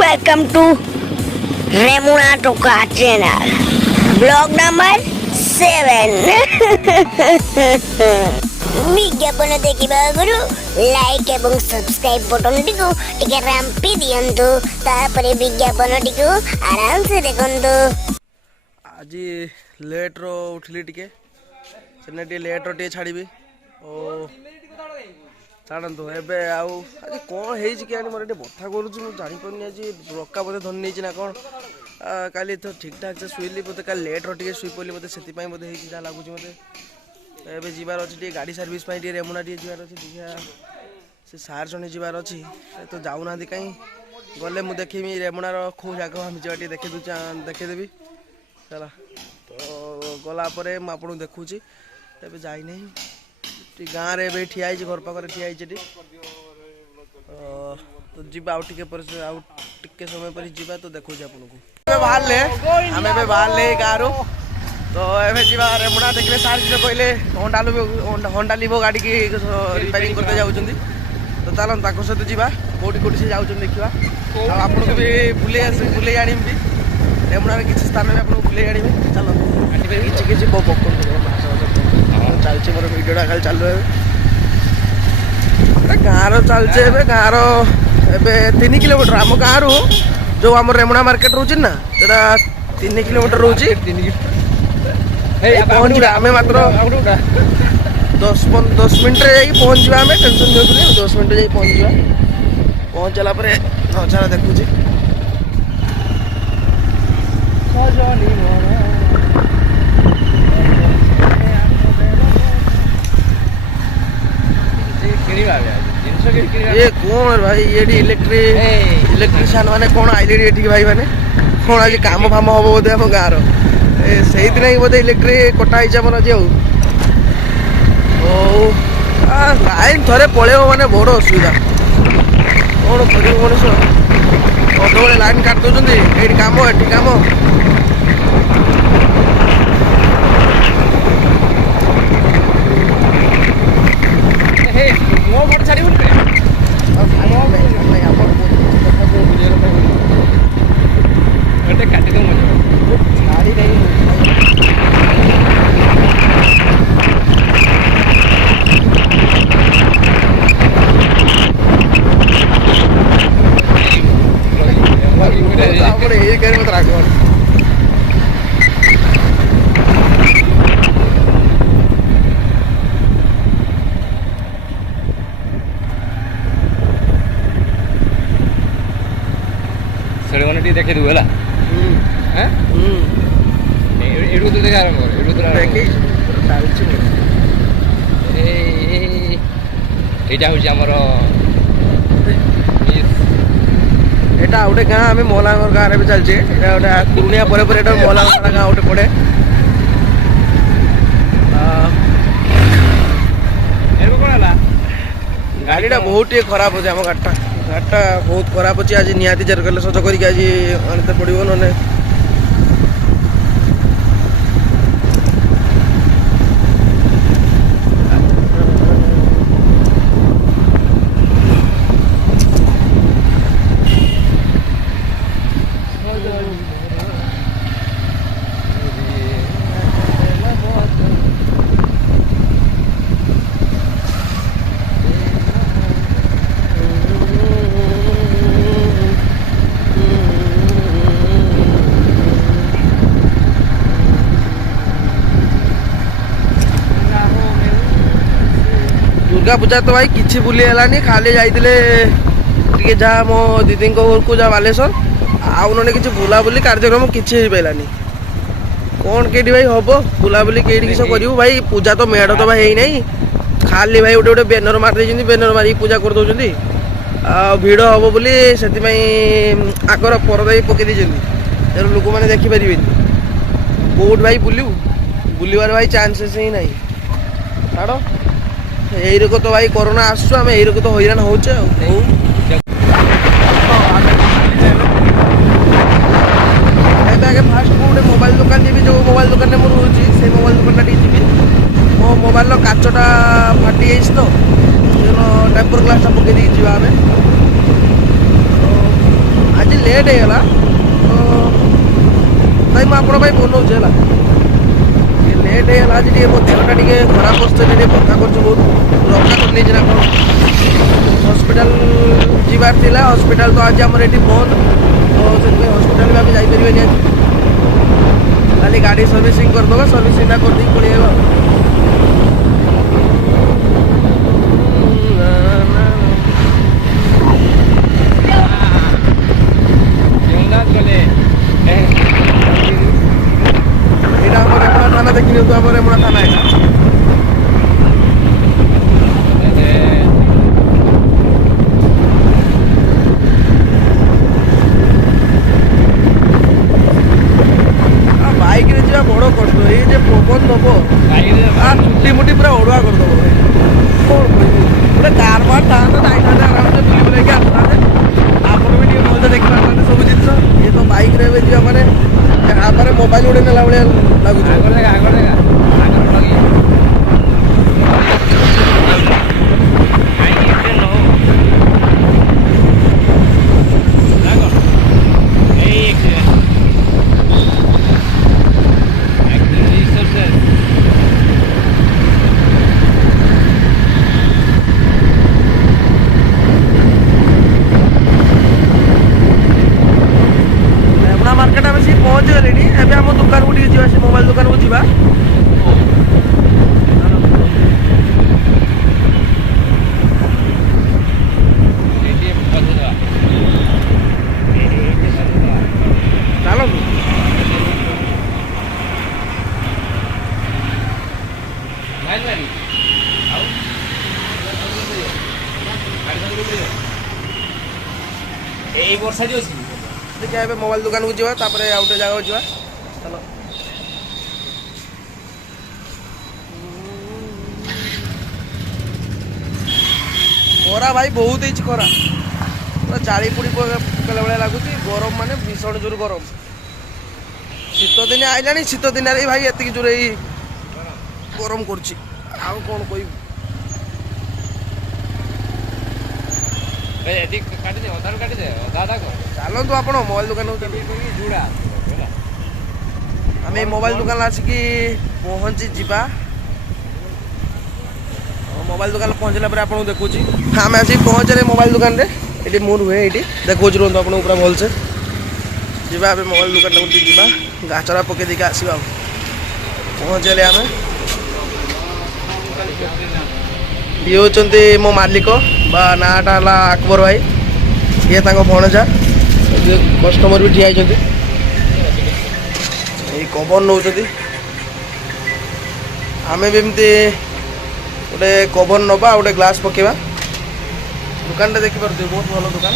Welcome to Remuna Toka channel. Vlog number 7. विज्ञापन देखा आगु लाइक एवं सब्सक्राइब बटन टी रांपी दिंतु विज्ञापन टी आराम से देखंतु। आज लेट रो उठली टिके सेने टी लेट रो टी छाड़बी ओ छाड़तु एबे आज कौन है कि मोर ये बथा करुच्ची मुझे जापर आज रक्का बोधे धरी नहीं ना कौन काली तो ठीक ठाक से शुईली बोधे काली लेट रो टे शुई पड़ी बोधे से बोधे जहाँ लगुच मत एबे जीवार अच्छी गाड़ी सर्विस रेमुना टे जीवार अच्छी देखा से सार जन जीवार अच्छी तो जाऊना कहीं गले मुझे देखी रेमुनार खो जाक हम जावा देखेदेवी चला तो गलापर मुझे देखुची एबे जाई नहीं गाँव में ठिया घर पाखे ठिया तो जीवा टे समय पर जीवा तो देखो आपन को बाहर आम बाहर गाँव तो एवं जी रेमुना देखिए सार जी कहले हंडा लिभो गाड़ी की रिपेयरिंग करते जाऊँ तो चलो सहित जावा कौटी कौटी से जाऊँ देखा आपन को भी बुले आनी भी रेमुनार किसी स्थान में आपको बुले आनी चलो किसी किसी चलचे मोर भिडियोटा खाली चालू गाँव चलचे गाँव 3 किलोमीटर आम गाँव जो आम रेमुना मार्केट रोचे ना सेटा 3 किलोमीटर रोचे पहुँच जाए आम मात्र 10 मिनट पहुँच जाए आम टेंशन नहीं 10 मिनट जा पहुँच जाए पहुँच जालापर नजारा देखुची ये कौन भाई ये इलेक्ट्रिशियन माने कौन आइले ये भाई माने कौन आज काम फाम हम बोधे आम गाँव से बोधे इलेक्ट्रिक कटा आमर आज लाइन थे पलैब माने बड़ असुविधा कौन कर मनीष अधे लाइन काट दौरान ये कम ये कम मो भोट छाड़ी देखे दू है तो देखा यहाँ हूँ आमर एटा गोटे गाँ आम मोहलांगर गाँव में चलचे गोटे कुरुणिया पर मोहलांगर गाँव गोटे पड़े गाड़ीटा बहुत खराब अच्छे आम गाड़ीटा बहुत खराब अच्छे आज निहाती जरकले सज करके आज आनते पड़ो ना दुर्गा पूजा तो भाई किसी बुली है खाली जाइए जहाँ मो दीदी घर को जा बालेश्वर आने किसी बुलाबुली कार्यक्रम किसी पारानी कौन के भाई हम बुलाबुली कई किस करूँ भाई पूजा तो मेढ़ तो भाई नहीं खाली भाई गोटे गोटे बैनर मारी बैनर मारिक पूजा कर दौरान भिड़ हम बोली से आगर परदा भी पकई देते लोक मैंने देखिपारे कौट भाई बुलवार भाई चान्सेस ही ना छाड़ यही रोक तो भाई कोरोना आसु आम यही रोक तो हैरान होचे आगे फास्ट गोटे मोबाइल दुकान जी जो मोबाइल दुकान में रोचे से मोबाइल दुकान जी मो मोबाइल काचटा फाटी तो टेम्पर ग्लास पकई ଯିବା ଆମେ। ଆଜି ଲେଟ୍ ହେଇଗଲା ତ ଭାଇ ମୁଁ ଆପଣଙ୍କ ପାଇଁ ବନଉଛି ହେଲା। ଟିକେ ଲେଟ୍ ହେଇଗଲା ଆଜି, ଟିକେ ମୋ ଦେହଟା ଟିକେ ଖରାପ ବସିଛି, ଟିକେ ବଥା କରୁଛି ବହୁତ। ଲଙ୍କା କରିନେଇଛି ନା କ'ଣ। ହସ୍ପିଟାଲ ଯିବାର ଥିଲା, ହସ୍ପିଟାଲ ତ ଆଜି ଆମର ଏଠି ବନ୍ଦ, ତ ସେଥିପାଇଁ ହସ୍ପିଟାଲ ବି ଆମେ ଯାଇପାରିବାନି ଆଜି। ଖାଲି ଗାଡ଼ି ସର୍ଭିସିଂ କରିଦେବା, ସର୍ଭିସିଂଟା କରିଦେଇକି ପଳେଇବା। এটা আমার রেমুনা থানা দেখি নিউ, আমার রেমুনা থানা এটা। বাইকরে যা বড় কষ্ট, এই যে পবন দেব আর চুটি মুটি পুরা অড়ুয়া କରିଦେବ ଭାଇ। କ'ଣ କହିବି, ଗୋଟେ କାର୍ ବାର୍ ଥାନ୍ତା ଯାଇଥାନ୍ତେ ଆରାମସେ ବୁଲି ବୁଲାଇକି ଆସିଥାନ୍ତେ, ଆପଣ ବି ଟିକେ ଭଲସେ ଦେଖିପାରିଥାନ୍ତେ ସବୁ ଜିନିଷ। ଇଏ ତ ବାଇକ୍ରେ ଏବେ ଯିବା ମାନେ ହାତରେ ମୋବାଇଲ ଗୋଟେ ନେଲା ଭଳିଆ ଲାଗୁଛି। ମାର୍କେଟ ଆମେ ସେ ପହଞ୍ଚିଗଲେଣି। ଏବେ ଆମ ଦୋକାନକୁ ଟିକେ ଯିବା, ସେ ମୋବାଇଲ ଦୋକାନକୁ ଯିବା। ଚାଲନ୍ତୁ। এই ବର୍ଷା ଯେ ଅଛି ଦେଖିବା ଏବେ ମୋବାଇଲ ଦୋକାନକୁ ଯିବା, ତାପରେ ଆଉ ଗୋଟେ ଜାଗାକୁ ଯିବା। ଚାଲ। ଖରା ଭାଇ ବହୁତ ହେଇଛି, ଖରା ପୁରା ଜାଳି ପୋଡ଼ି ପକେଇଲା ଭଳିଆ ଲାଗୁଛି। ଗରମ ମାନେ ଭୀଷଣ ଜୋର ଗରମ। ଶୀତ ଦିନ ଆଇଲାଣି, ଶୀତ ଦିନରେ ଭାଇ ଏତିକି ଜୋର ଏଇ ଗରମ କରୁଛି, ଆଉ କ'ଣ କହିବି। ଚାଲନ୍ତୁ ଆପଣ ମୋବାଇଲ ଦୋକାନକୁ ଯୁଡ଼ା ଆମେ ମୋବାଇଲ ଦୋକାନରେ ଆସିକି ପହଞ୍ଚି ଯିବା। ମୋବାଇଲ ଦୋକାନ ପହଞ୍ଚିଲା ପରେ ଆପଣଙ୍କୁ ଦେଖୁଛି। ଆମେ ଆସିକି ପହଞ୍ଚିଲେ ମୋବାଇଲ ଦୋକାନରେ, ଏଠି ମୁଁ ରୁହେ, ଏଇଠି ଦେଖୁଛି, ରୁହନ୍ତୁ ଆପଣଙ୍କୁ ପୁରା ଭଲସେ। ଯିବା ଏବେ ମୋବାଇଲ ଦୋକାନକୁ ଟିକେ ଯିବା, ଗାଛରା ପକେଇ ଦେଇକି ଆସିବା। ଆଉ ପହଞ୍ଚିଲେ ଆମେ। ଇଏ ହେଉଛନ୍ତି ମୋ ମାଲିକ, ବା ନାଁଟା ହେଲା ଆକବର ଭାଇ। ଇଏ ତାଙ୍କ ଭଣଜା, କଷ୍ଟମର ବି ଠିଆ ହେଇଛନ୍ତି, ଏଇ କଭର ନେଉଛନ୍ତି। ଆମେ ବି ଏମିତି ଗୋଟେ କଭର ନେବା, ଆଉ ଗୋଟେ ଗ୍ଲାସ୍ ପକେଇବା। ଦୋକାନଟା ଦେଖିପାରୁଥିବେ, ବହୁତ ଭଲ ଦୋକାନ।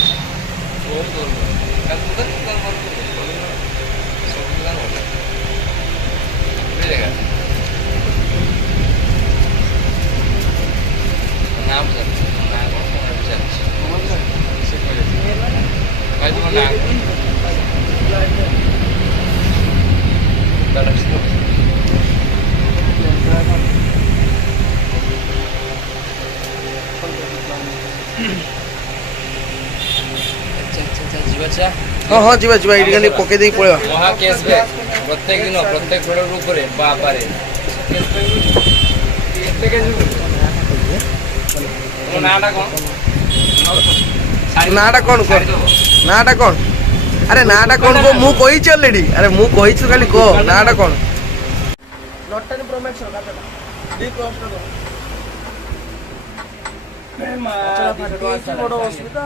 ହଁ ହଁ ଯିବା ଯିବା, ଏଇଠି ଖାଲି ପକେଇ ଦେଇକି ପଳେଇବା। ମହା କ୍ୟାସବ୍ୟାକ୍ ପ୍ରତ୍ୟେକ ଦିନ ପ୍ରତ୍ୟେକ ପ୍ରଡକ୍ଟ ଉପରେ ବାବାରେ ନାଁଟା କ'ଣ? ନାଁଟା କ'ଣ କହ, ନାଁଟା କ'ଣ? ଆରେ ନାଁଟା କ'ଣ କହ, ମୁଁ କହିଛି ଅଲରେଡ଼ି। ଆରେ ମୁଁ କହିଛି, ଖାଲି କହ ନାଁଟା କ'ଣ? ବଡ଼ ଅସୁବିଧା।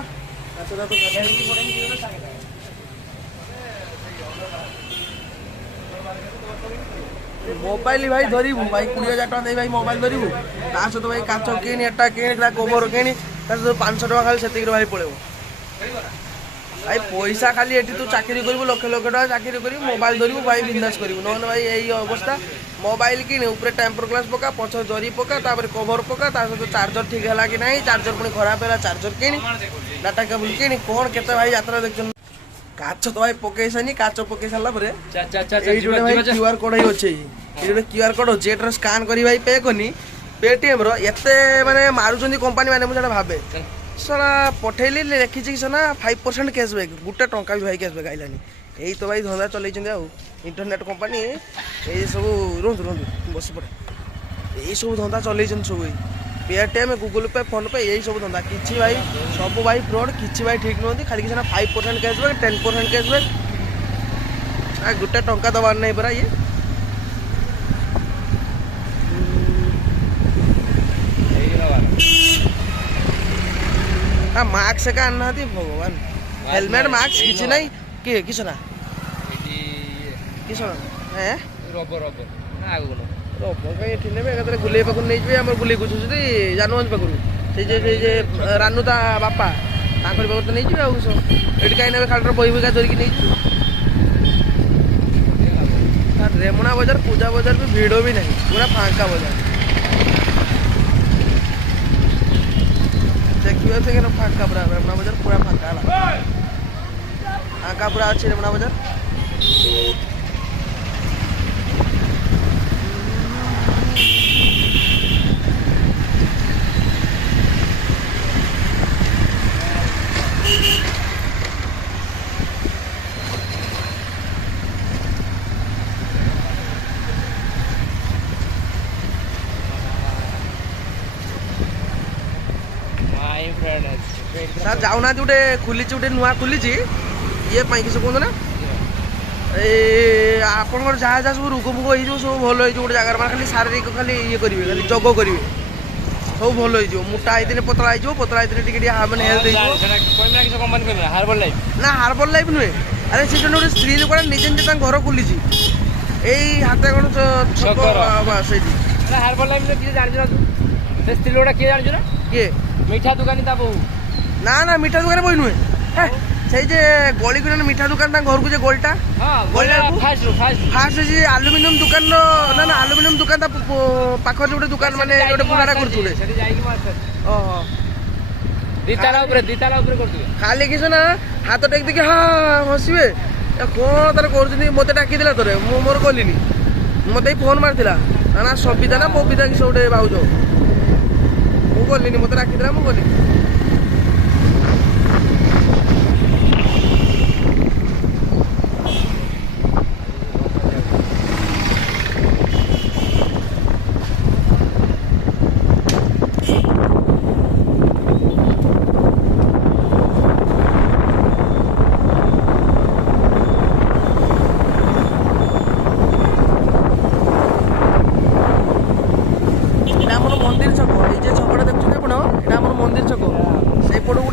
ମୋବାଇଲ ଭାଇ ଧରିବୁ ଭାଇ, 20,000 ଟଙ୍କା ଦେଇ ଭାଇ ମୋବାଇଲ ଧରିବୁ, ତା ସହିତ ଭାଇ କାଚ କିଣି, ଏଟା କିଣି, ତା କଭର କିଣି, ତା ସହିତ 500 ଟଙ୍କା ଖାଲି ସେତିକିରେ ଭାଇ ପଳେଇବ। ଭାଇ ପଇସା ଖାଲି ଏଠି ତୁ ଚାକିରି କରିବୁ, ଲକ୍ଷ ଲକ୍ଷ ଟଙ୍କା ଚାକିରି କରିବୁ, ମୋବାଇଲ ଧରିବୁ ଭାଇ, ବିଜନେସ୍ କରିବୁ। ନହେଲେ ଭାଇ ଏଇ ଅବସ୍ଥା। ମୋବାଇଲ କିଣି, ଉପରେ ଟେମ୍ପର ଗ୍ଲାସ୍ ପକା, ପଛ ଜରି ପକା, ତାପରେ କଭର ପକା, ତା ସହିତ ଚାର୍ଜର ଠିକ୍ ହେଲା କି ନାହିଁ, ଚାର୍ଜର ପୁଣି ଖରାପ ହେଲା, ଚାର୍ଜର କିଣି, ଡାଟା କେବୁଲ କିଣି, କ'ଣ କେତେ ଭାଇ ଯାତ୍ରା ଦେଖୁଛନ୍ତି। କାଚ ତ ଭାଇ ପକେଇ ସାରିନି, କାଚ ପକେଇ ସାରିଲା ପରେ ଏଇଠି ଗୋଟେ ଭାଇ କ୍ୟୁଆର କୋଡ୍ ହେଇ ଅଛି, ଏଇଠି ଗୋଟେ କ୍ୟୁଆର କୋଡ୍ ଅଛି, ଏଟାର ସ୍କାନ୍ କରି ଭାଇ ପେ କନି। ପେଟିଏମ୍ ର ଏତେ ମାନେ ମାରୁଛନ୍ତି କମ୍ପାନୀ ମାନେ, ମୁଁ ସେଟା ଭାବେ साला पठेली लिखी सना 5% कैशबैक गोटे टंका भी भाई कैशबैक आइलानी यही तो भाई धंदा चलते इंटरनेट कंपानी यही सब रुहतु रुहतु बस पड़े यही सब धंदा चल सब पेटीएम गूगल पे फोन पे यही सब धंदा किसी भाई सब भाई फ्रॉड किसी भाई ठीक नुहति खाली किसी 5% कैशबैक 10% कैशबैक गोटे टंका दबार नहीं परा ये हाँ मास्क का आना भगवान हेलमेट मास्क किसी नहीं किए किस ना किस हैं रबर रबर ना आगो न रबर का ये ने एकाथरे गुले पाखु नहीं जिवे हमर गुले गुछुछी जानवंत पाखु से रानू ता बापा तांकर पाखु तो नहीं जिवे आ सो एटी काई नेबे खालर बही बही का धरिकी नहीं रेमुणा बाजार पूजा बाजार भी भीड़ भी नहीं पूरा फांका बाजार देखिए से फांका पूरा रेमुणा बाजार पूरा फांका फांका पूरा अच्छे रेमुणा बाजार सर जाऊना गोटे खुली गोटे नुआ खुली ये किस कहते ना आप जहाँ जहाँ सब रोग मुग हो सब भल हो गोटे जगार खाली शारीरिक खाली ये करेंगे खाली जग करेंगे सब भल हो मोटा होते पतला हो पतला होते मैंने हेल्थ ना हार्बल लाइफ नुहे अरे से गोटे स्त्री लोक निजे निजे घर खोली यही हाथ कौन हार्बल लाइफ किए जान स्त्री लोक किए जान ना किए मीठा दुकानी ता बहु ना ना मीठा दुकान बही नुहे से गली को मीठा दुकान घर को गोलटा फास्ट से आलुमिनियम दुकान ना ना आलुमिनियम दुकान पाखर गोटे दुकान माने गोटे पुराना करथुले खाली किस ना हाथ टेक देखिए हाँ हसबे कौन तार कर मत डाक थे मोर गली मत फोन मारता ना सबिता ना बबिता किस गोटे भाज मुझे मत डाक मुझे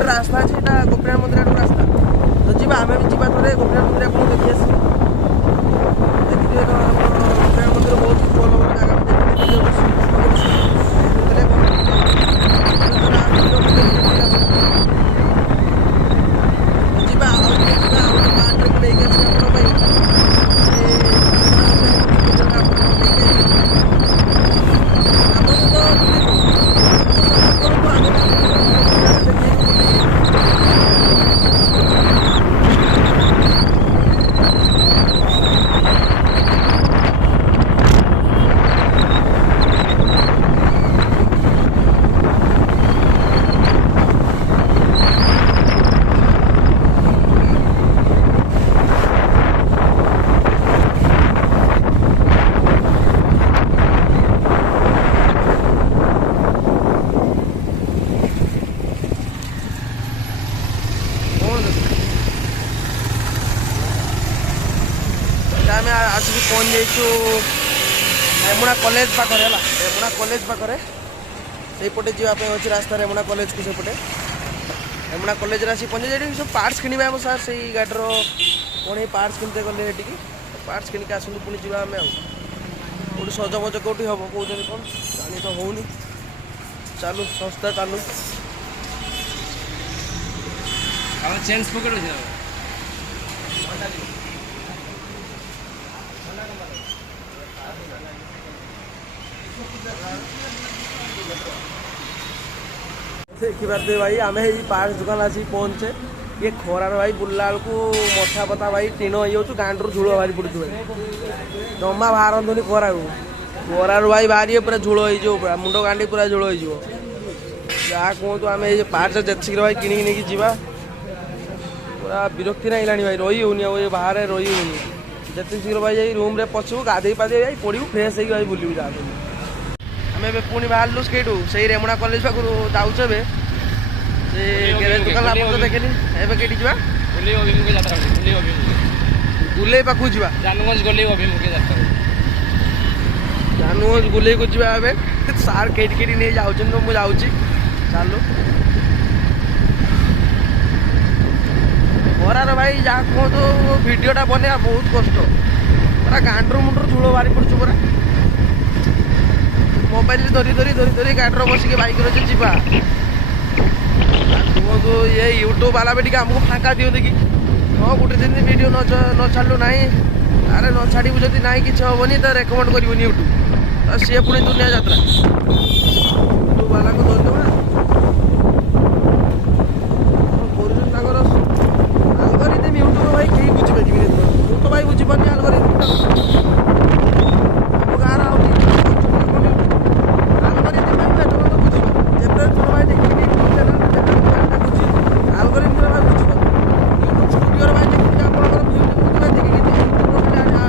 रास्ता अच्छे गोपीनाथ मंदिर आड़ रास्ता तो जी आम भी जी थे गोपीनाथ मंदिर आपको देखी आस देखिए गोपीनाथ मंदिर बहुत भल भल आम आसिक पहुँच जाइए रेमुणा कॉलेज पाखे है रेमुणा कॉलेज पाखे से पटे जावाई अच्छी रास्ता रेमुणा कॉलेज को सेपटे रेमुणा कॉलेज आसिक पहुँचे जाए सब पार्ट्स किणवा आम सार से गाड़ीर कौन पार्ट्स किनते गले ये पार्ट्स किनिक आसतु पुणी जा आम आठ सजमज कौटी हम कौन कौन जानी तो होनी चालू संस्था चालू चेंज पकड़ देखिए भाई आम ये पार्क दुकान आसी पहुँचे ये खरार भाई बुला को मथा पता भाई टीण हो गांडू झूल बाहरी पड़ू भाई जमा बाहर खरा खरार भाई बाहर पूरा झूल हो मुंड गांडी पूरा झूल हो जहाँ कहतु आम ये पार्ट जिते शीघ्र भाई किणी नहीं जावा पूरा विरक्ति ना भाई रही होनी ये बाहर रही होनी जिते शीघ्र भाई जाई रूम रे पशु गाधे पाधे भाई पड़ू फ्रेश हो भाई बुलू जा आम ए पुणी बाहर सैठू से रेमुणा कॉलेज पाखु जाऊँ से गैरेज दुकान आप तो देखनी एवं कहीं जा गुले पाखु जा जानगंज गले अभिमुखे जात्रा जानगंज गुले को जा सार कहीं कहीं नहीं जाऊँ तो मुझे जाऊँगी चालू खरार भाई जहाँ कहतु भिडटा बने बहुत कष्ट पूरा गांडर मुंडर झूल बाहरी पड़ू पूरा मोबाइल धरी धरी धरी धरी गाड़ी बसिक बैक रही जा कहतु ये यूट्यूब वाला भी आमको फाँका दिखते कि हाँ गोटे दिन वीडियो न छाड़ू ना अरे न छाड़ू जब ना कि हेनी तो रेकमेंड कर यूट्यूब तो सी पुणी दुनिया यात्रा यूट्यूब वाला को धरदेवा आलगोरिदम यूट्यूब भाई कहीं बुझीपारे मुझे तो भाई बुझीपारे आलगोरिदम आम गाँव आलगोरिदम भाई बुझे जब भाई देखिए आलगोरिदम भाई बुझे यूट्यूब स्टूडियो भाई देखिए आप प्रोब्लेम ये ना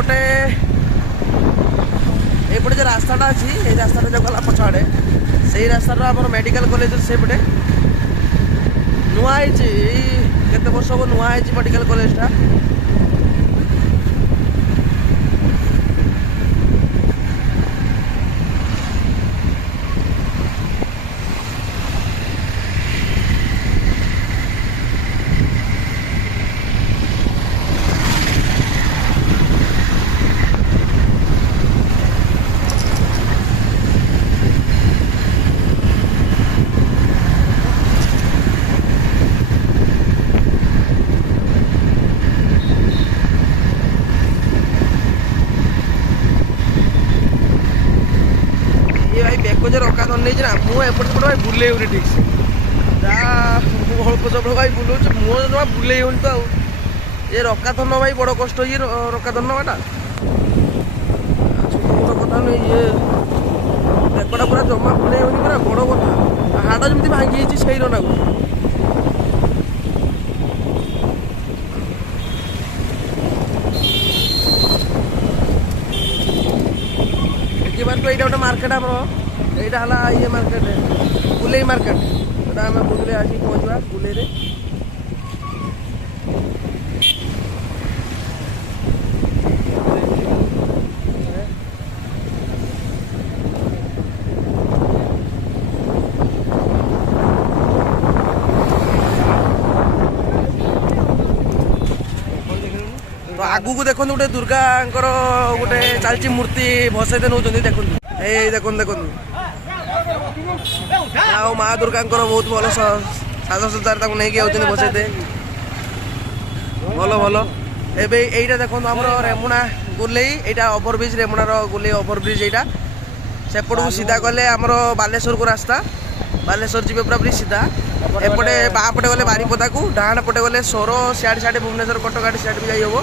जापारे एपटे जो रास्ताटा अच्छी ये रास्ता जो गला पछाड़े से रास्ता आम मेडिकल कॉलेज से पटे नुआ केते वर्ष हम नुआ मेडिकल कॉलेजटा जो रका धन नहीं ना मुझे एपट सेपट भाई बुले ठीक से अल्प सब भाई बुलाऊ मुझे जमा बुले तो ये रका धन भाई बड़ कष्ट ये रका धन नाटा छोट मोट कथा नहीं ये बेकटा पूरा जमा बुले पूरा बड़ कथा हाड़ जमी भांगी से रना को देखिए ये गोटे मार्केट आम यहाँ है ये मार्केट बुले मार्केट जोटा आम बुले आस पहुँचा बुले तो आगू को देखो गोटे दुर्गा गोटे चलती मूर्ति भसई नौ देखो देखो देखो माँ दुर्गा बहुत भल साजसज्जार नहीं बसैते भल भल एटा देखो आम रेमुणा गुले यहाँ ओभरब्रिज रेमुणार गुले ओभरब्रिज यहाँ सेपट को सीधा गले आम बालेश्वर को रास्ता बालेश्वर जी पूरा पूरी सीधा एपटे बाँ पटे गले बारीपदा को डाण पटे गले सोर सियाड़े सियाड़े भुवनेश्वर कटक आड़े सियाड़े भी जाई हम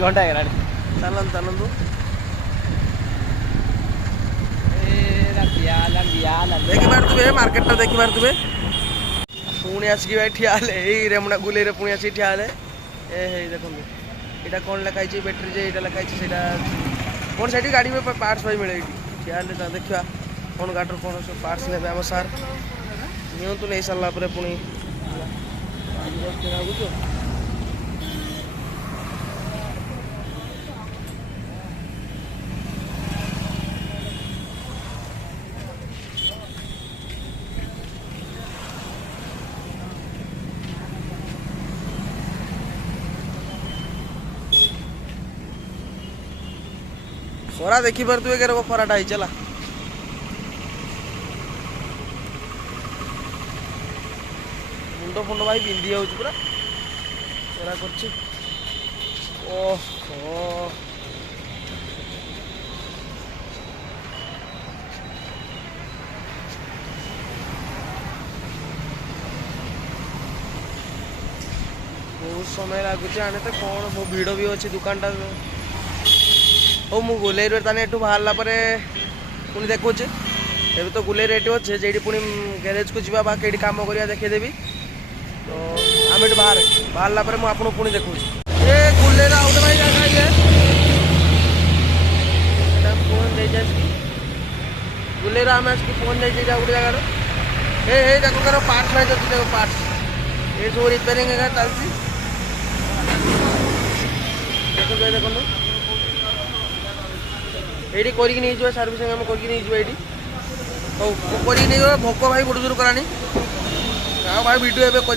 घंटा चलतु चलतु देखी पारे मार्केट देखी पारे पुणी आसिक भाई ठिया रेमुणा गुले पुणी आसिक ठिया देखो यहाँ कौन लिखाई बैटेरी जे यहाँ लिखाई से कौन से गाड़ी में पार्ट्स भाई मिले ठिया देखा कौन गाड़ी कौन सब पार्ट्स ने आम सार नियंतु नहीं सारा पुणी ଖରା ଦେଖିପାରୁଥିବେ କେରକ ଖରାଟା ହେଇଛି ହେଲା। ମୁଣ୍ଡ ଫୁଣ୍ଡ ଭାଇ ବିନ୍ଧି ଯାଉଛି ପୁରା ଖରା କରୁଛି। ଓହୋ बहुत समय लगुच आने तो कौन मो भिड़ भी अच्छी दुकानटा हो मु गुलेर ताने एठू बाहरला परे पुणी देखुचे एबे तो गुलेर एठी अच्छे जेडी पुणी गैरेज को जीवा बा केडी काम करिया देखे देबी तो आम एठू बाहरला परे मु आपन पुणी देखुची ए गुलेर आउट भाई जागा ये एटा फोन दे जासी गुलेर आम आज की फोन दे जा उड़ जगह हे देखो करो पार्ट्स नहीं तो देखो पार्ट्स ये सब रिपेयरिंग का चलती देखो जो देखो ये करके नहीं जो सर्विसिंग हम करके नहीं जो ये तो करके नहीं भोक भाई बड़ जोर करानी भाई वीडियो एवं कर